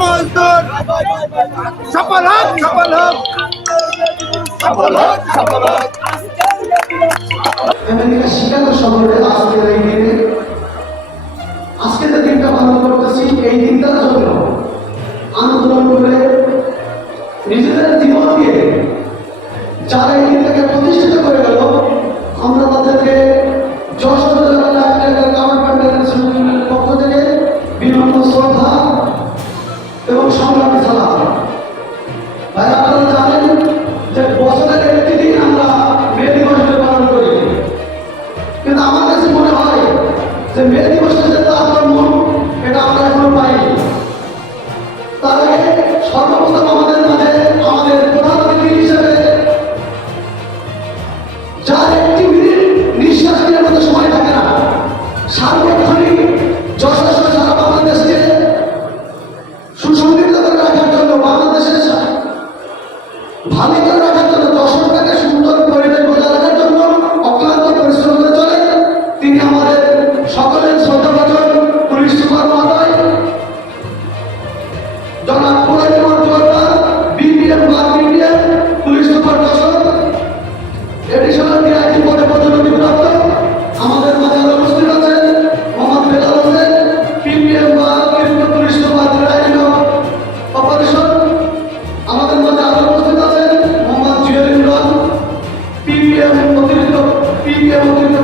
মজদুর। সফল হোক সফল হোক। সফল হোক সফল হোক। আজকে যে দিনটা পালন করতেছি, এই দিনটা হলো করে নিজেদের জীবনকে যারা এই দিনটা মুখ্যমন্ত্রী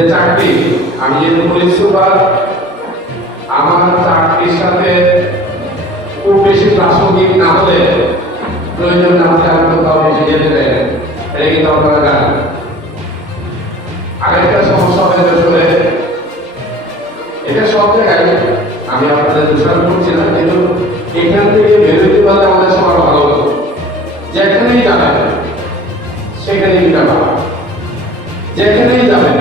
যে চাকরি, আমি যেহেতু পুলিশ সুপার, আমার চাকরির সাথে খুব বেশি প্রাসঙ্গিক না হলে প্রয়োজন না হলে আমি কোথাও বেশি যেতে না। এটা কিন্তু আপনারা জানেন। আরেকটা সমস্যা হয়ে আসলে এটা সব জায়গায় আমি আপনাদের দোষারোপ করছি না, কিন্তু এখান থেকে বেরোতে পারলে আমাদের সবার ভালো হতো। যেখানেই যাবেন, সেখানেই যাবেন। যেখানেই যাবেন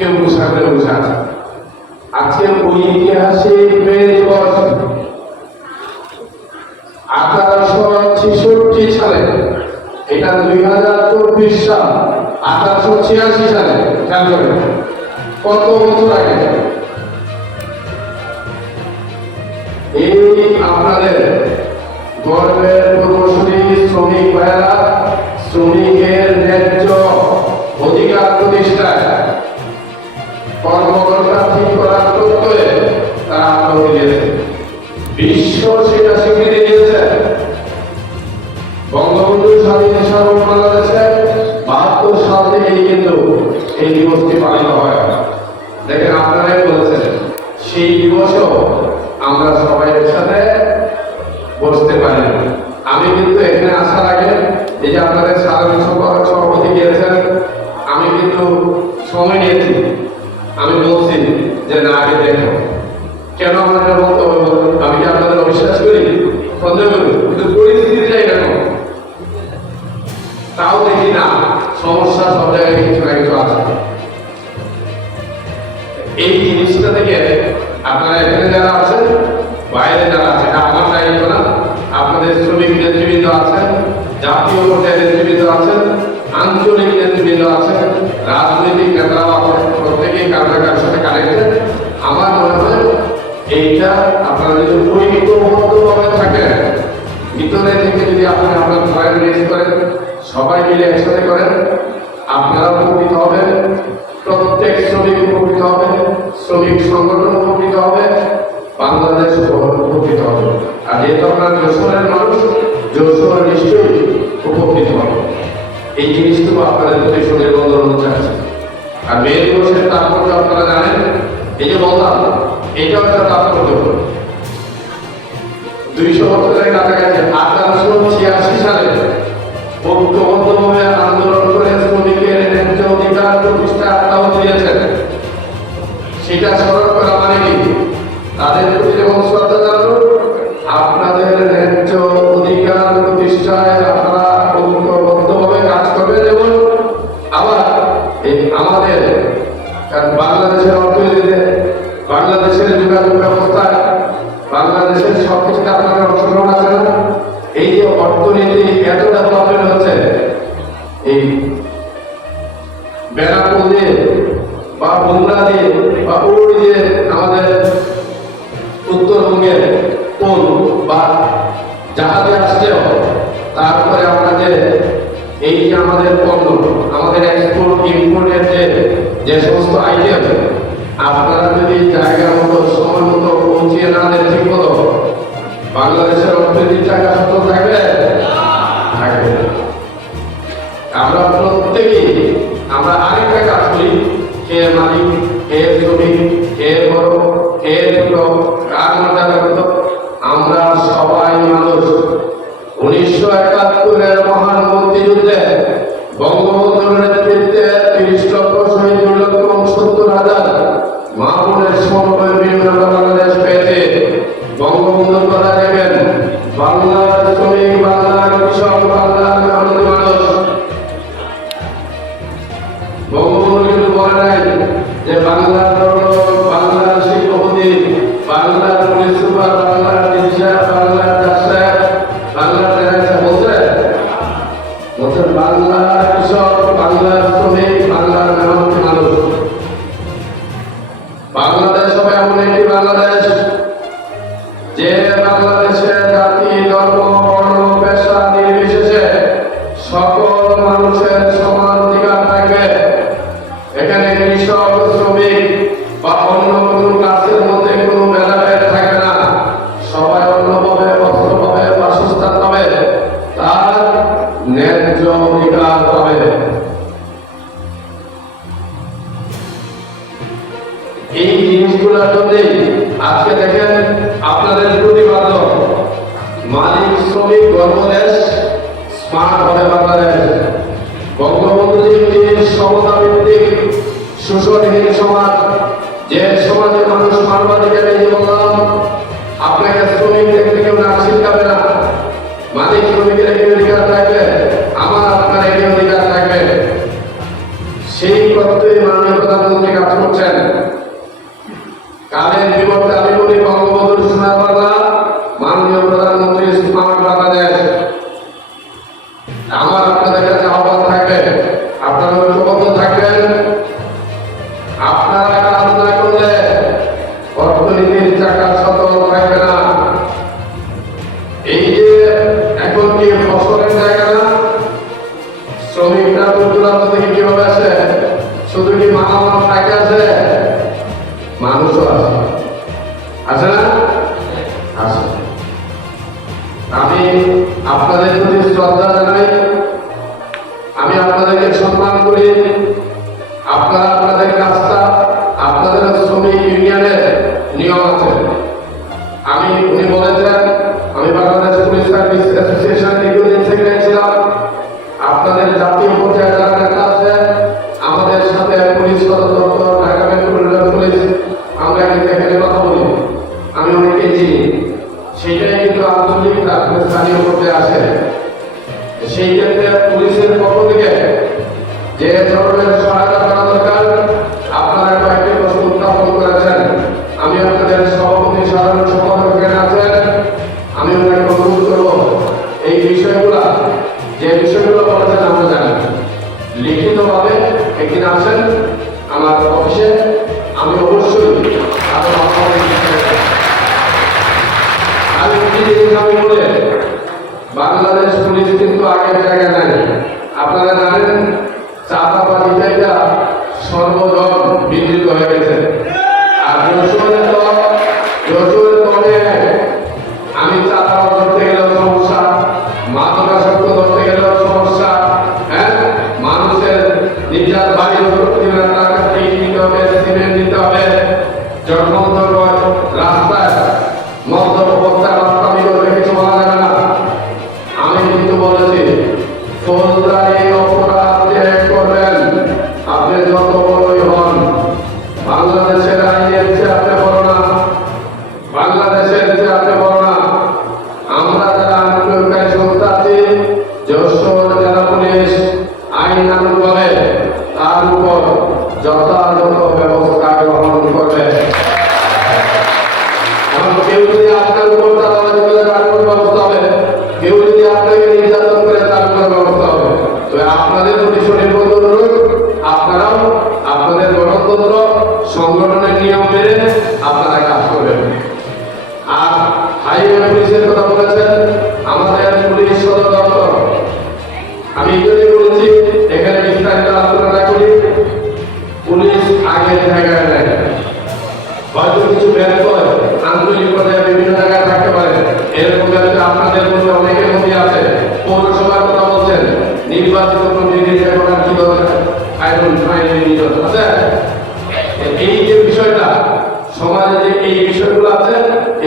কেউ বসে বসে আছে আজকে মে দিবস আঠারোশো ছেষট্টি সালে, এটা দুই হাজার চব্বিশ সাল, আঠারোশো ছিয়াশি সালে, খেয়াল কত বছর আগে? এই আপনাদের গর্বের প্রদর্শনী শ্রমিক ভাইয়েরা, শ্রমিকের বঙ্গবন্ধু এই দিবসটি হয়। দেখেন আপনারাই বলেছেন, সেই দিবসও আমরা সবাই একসাথে বসতে পারি। আমি কিন্তু এখানে আসার আগে এই যে আপনাদের সাধারণ সম্পাদক সভাপতি গিয়েছেন, আমি কিন্তু সময় নিয়েছি। আমি বলছি যে না, আগে দেখো কেন আমার এটা আমি কি আপনাদের অবিশ্বাস করি? সন্দেহ কিন্তু পরিস্থিতিটা এরকম। তাও দেখি না, সমস্যা সব জায়গায় কিছু না কিছু আছে। এই জিনিসটা থেকে আপনারা এখানে যারা আছেন, বাইরে যারা আছে এটা আমার দায়িত্ব না আপনাদের শ্রমিক নেতৃবৃন্দ আছেন, জাতীয় পর্যায়ের নেতৃবৃন্দ আছেন, আঞ্চলিক নেতৃবৃন্দ আছেন, রাজনৈতিক নেতারাও আছেন, প্রত্যেকেই কারও না কারোর সাথে কানেক্টেড আমার মনে হয় এইটা আপনারা যদি ঐক্যবদ্ধভাবে থাকেন, ভিতরে থেকে যদি আপনি আপনার ভয়ের রেস করেন সবাই মিলে একসাথে করেন আপনারা উপকৃত হবেন, প্রত্যেক শ্রমিক উপকৃত হবে শ্রমিক সংগঠন উপকৃত হবে, বাংলাদেশ উপকৃত হবে। আর যেহেতু আপনার যশোরের মানুষ যশোর নিশ্চয়ই উপকৃত হবে। এই জিনিসটুকু আপনাদের প্রতি শরীর বন্ধন চাচ্ছে। আর মেয়ে দিবসের তাৎপর্য আপনারা জানেন, এই যে বললাম এটাও একটা তাৎপর্য দুইশো বছরের কাছাকাছি আঠারোশো ছিয়াশি সালে ঐক্যবদ্ধভাবে আন্দোলন করে শ্রমিকের ন্যায্য অধিকার বা জাহাজে আসলেও তারপরে আমরা এই যে আমাদের পণ্য, আমাদের এক্সপোর্ট ইম্পোর্টের যে যে সমস্ত আইটেম আপনারা যদি জায়গা মতো, সময় মতো পৌঁছিয়ে না দেন, ঠিক মতো, বাংলাদেশের অর্থনীতির টাকা সত্য থাকবে থাকবে। আমরা প্রত্যেকেই, আমরা আরেকটা কাজ করি কে মালিক কে শ্রমিক কে বড় কে ছোট কার আমরা মানুষ উনিশশো একাত্তরের মহান মুক্তিযুদ্ধে বঙ্গবন্ধুর নেতৃত্বে তিরিশ লক্ষ শহীদ লক্ষ সত্তর হাজার মা বোনের সমন্বয় ஆயிரத்தி நூறு আমি আপনাদের প্রতি শ্রদ্ধা জানাই। আমি আপনাদেরকে সম্মান করি। আপনারা আপনাদের কাজটা আপনাদের শ্রমিক ইউনিয়নের নিয়ম আছে। আমি উনি বলেছেন, আমি বাংলাদেশ পুলিশ সার্ভিস অ্যাসোসিয়েশন নিজের বাড়ির খরচ দিবেন তার হবে সিমেন্ট নিতে হবে যখন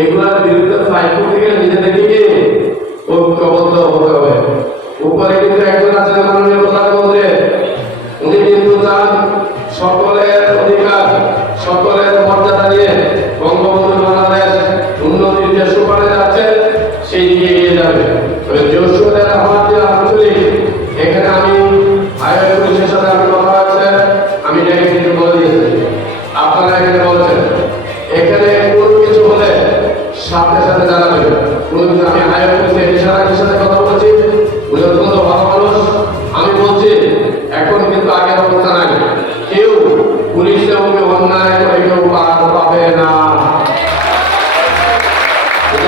regular জমি অন্যায় করে কেউ পার পাবে না।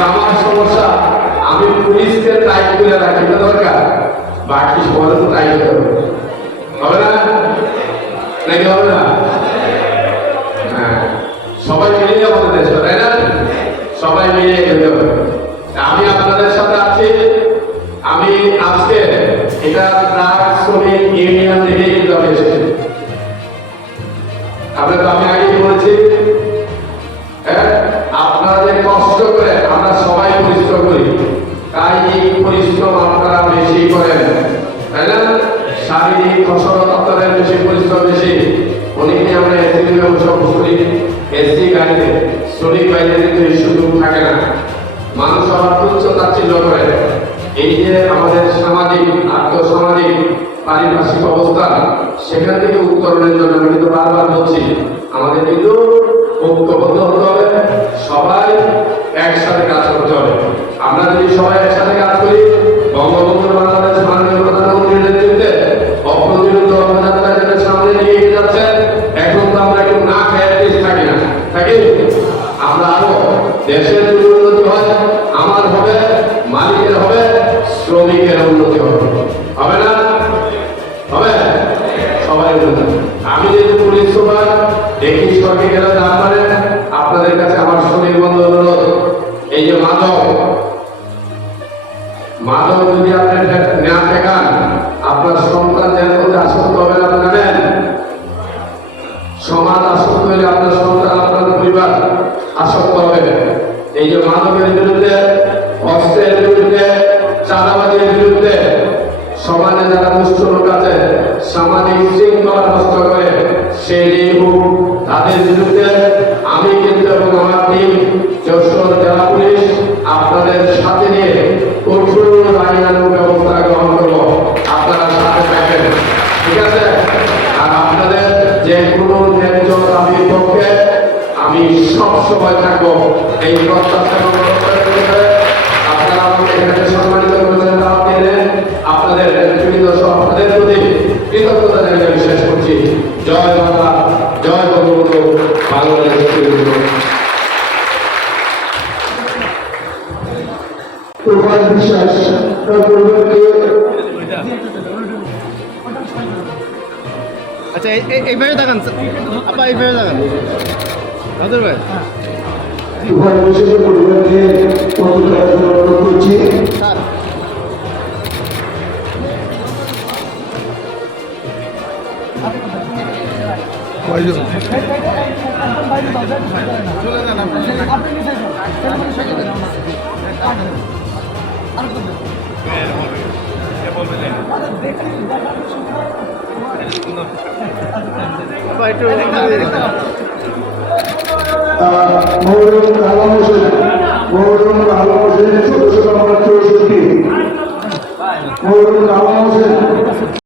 আমার সমস্যা। আমি পুলিশকে টাইট করে রাখি না দরকার। বাকি সবার তো টাইট হবে। হবে না? নাকি হবে না? হ্যাঁ। সবাই মিলিয়ে আমাদের দেশ তাই না? সবাই মিলিয়ে খেতে হবে। আমি আপনাদের সাথে আছি। আমি আজকে এটা ট্রাক শ্রমিক ইউনিয়ন থেকে আপনার তো আমি আগেই বলেছি হ্যাঁ? আপনারা যে কষ্ট করে আমরা সবাই পরিশ্রম করি, তাই এই পরিশ্রম আপনারা বেশি করেন, তাই না? শারীরিক কসরত আপনাদের বেশি, পরিশ্রম বেশি। অনেকে আমরা এসি ব্যবসা করি এসি গাড়িতে, শ্রমিক বাইরে কিন্তু এই সুযোগ থাকে না। মানুষ আবার তুচ্ছ তাচ্ছিল্য করে। এই যে আমাদের সামাজিক, আর্থসামাজিক, পারিপার্শ্বিক অবস্থা, সেখান থেকে উত্তরণের জন্য আমি কিন্তু বারবার বলছি, আমাদের কিন্তু ঐক্যবদ্ধ হতে হবে, সবাই একসাথে কাজ করতে হবে। আমরা যদি সবাই একসাথে কাজ করি বঙ্গবন্ধু বাংলাদেশ মাননীয় প্রধানমন্ত্রীর নেতৃত্বে অপ্রতিরোধ অর্থযাত্রা যেটা সামনে নিয়ে যাচ্ছে শ্রমিকের উন্নতি হবে। হবে না? হবে? সবাই উন্নতি আমি যেহেতু পুলিশ সুপার, দেখি শ্রমিকেরা না পারে। আপনাদের কাছে আমার শ্রমিক বন্ধু অনুরোধ। এই যে মাদক। মাধব যদি আপনি দাদুর ভাই। প্রভাত বিশ্বাসের মৌরুম আলম হোসেন মৌরুম আলম হোসেন সদস্য নম্বর চৌষট্টি মৌরুম আলম হোসেন